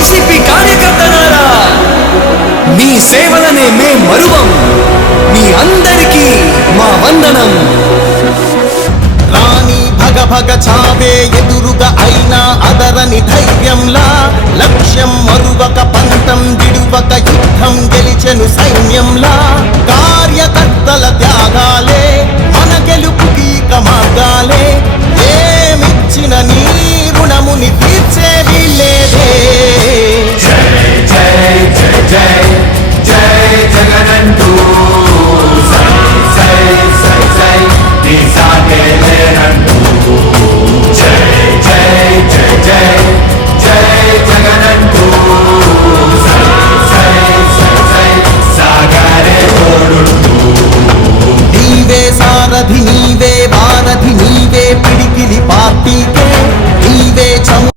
YCP కార్యకర్తలారా, మీ సేవలనే మే మరువం. మీ అందరికీ మా వందనం. రాణి భగ భగ చావే ఎదురుగా అయినా అదరని ధైర్యంలా, లక్ష్యం మరువక పంతం విడువక యుద్ధం గెలిచెను సైన్యంలా. కార్యకర్తల త్యాగాలే మన గెలుపుకి మార్గాలే. ఏమిచ్చిన నీ